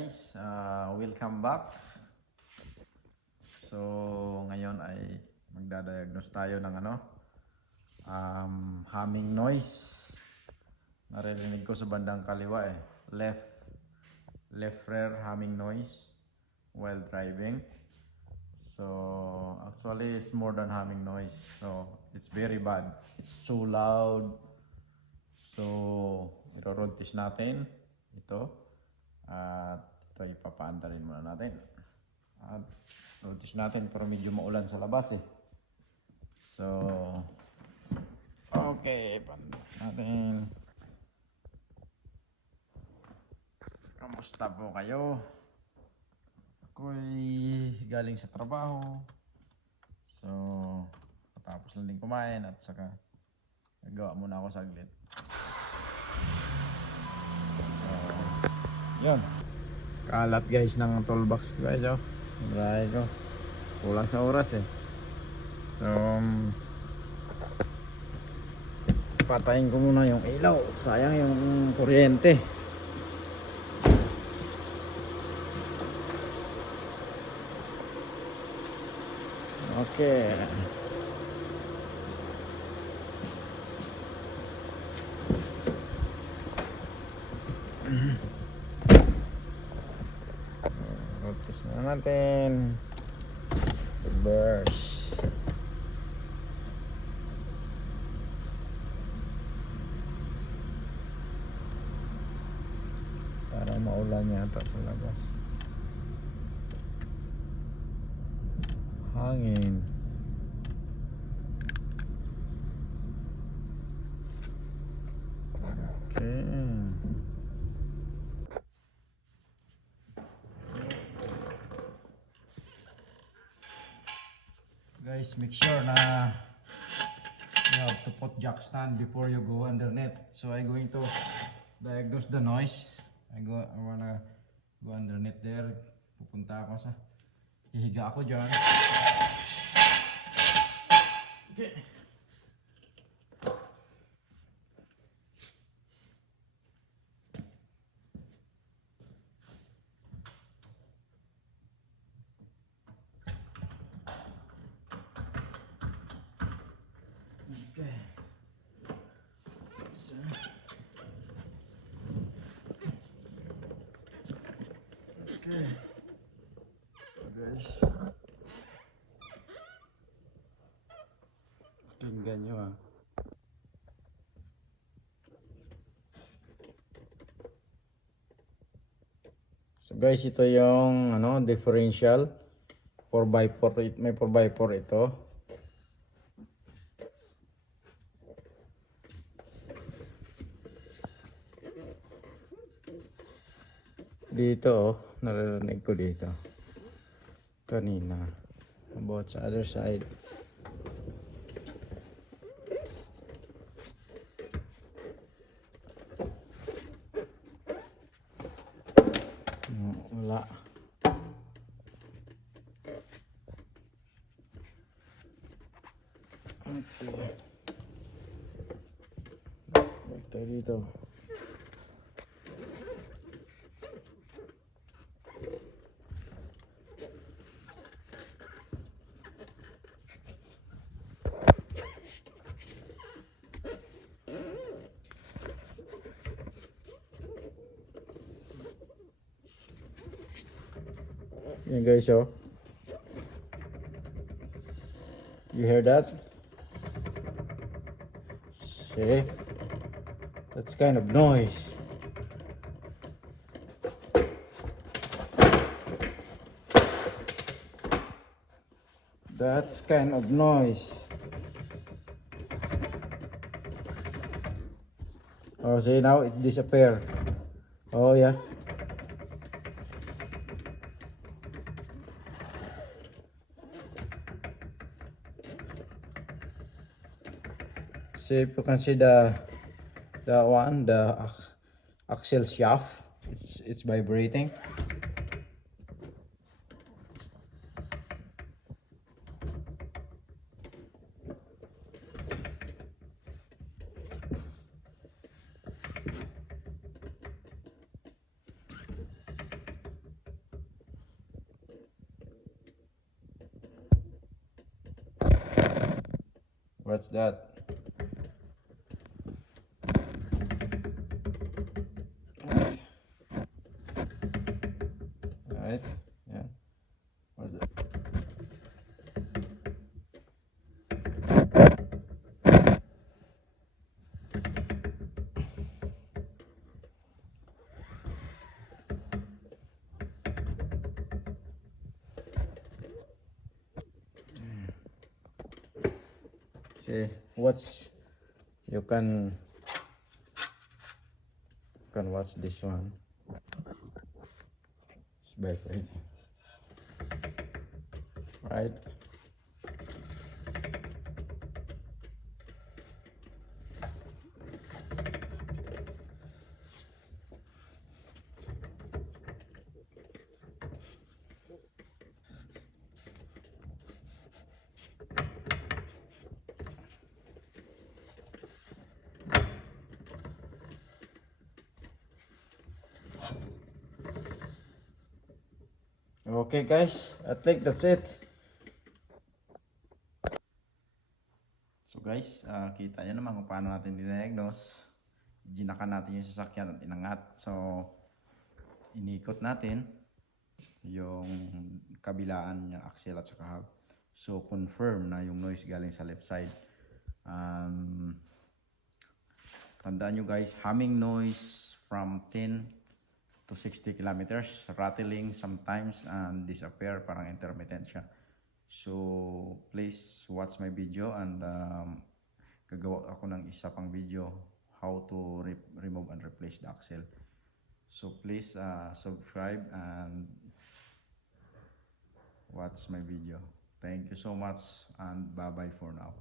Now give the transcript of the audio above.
guys, welcome back. So ngayon ay magdadiagnose tayo ng humming noise. Naririnig ko sa bandang kaliwa left rear humming noise while driving. So actually it's more than humming noise, so it's very bad, it's so loud. So i-road test natin ito. At ito ipapaanda rin muna natin. At notice natin pero medyo maulan sa labas So okay, paanda natin. Kamusta po kayo? Ako'y galing sa trabaho. So patapos lang din kumain at saka nagawa muna ako saglit. Yun, kalat guys ng toolbox guys Brahe ko, kulang sa oras So patayin ko muna yung ilaw, sayang yung kuryente. Okay, notice na natin reverse. Para maulan yata sa labas. Hangin. Okay. Guys, make sure na you have to put jack stand before you go underneath. So I'm going to diagnose the noise. I wanna go underneath there. Pupunta ako sa hihiga ako dyan. Okay. Okay. So, okay. Guys, pakinggan nyo So guys, ito yung differential 4x4, may 4x4 ito. Dito naririnig ko dito kanina. About sa other side. Wala. Okay. Balik tayo dito. Yan guys, you hear that? See? That's kind of noise. That's kind of noise. Oh, see, now it disappeared. Oh yeah. See if you can see the axle shaft. It's vibrating. What's that? Right? Yeah. What's that? See, what's you can watch this one. It's backwards. Right? Okay guys, I think that's it. So guys, kita nyo naman kung paano natin dineagnose. Ginakan natin yung sasakyan at inangat. So, inikot natin yung kabilaan niya, axle at saka hub. So, confirm na yung noise galing sa left side. Tandaan nyo guys, humming noise from 10 to 60 kilometers, rattling sometimes and disappear, parang intermittent siya. So please watch my video and gagawa ako ng isa pang video how to remove and replace the axle. So please subscribe and watch my video. Thank you so much and bye bye for now.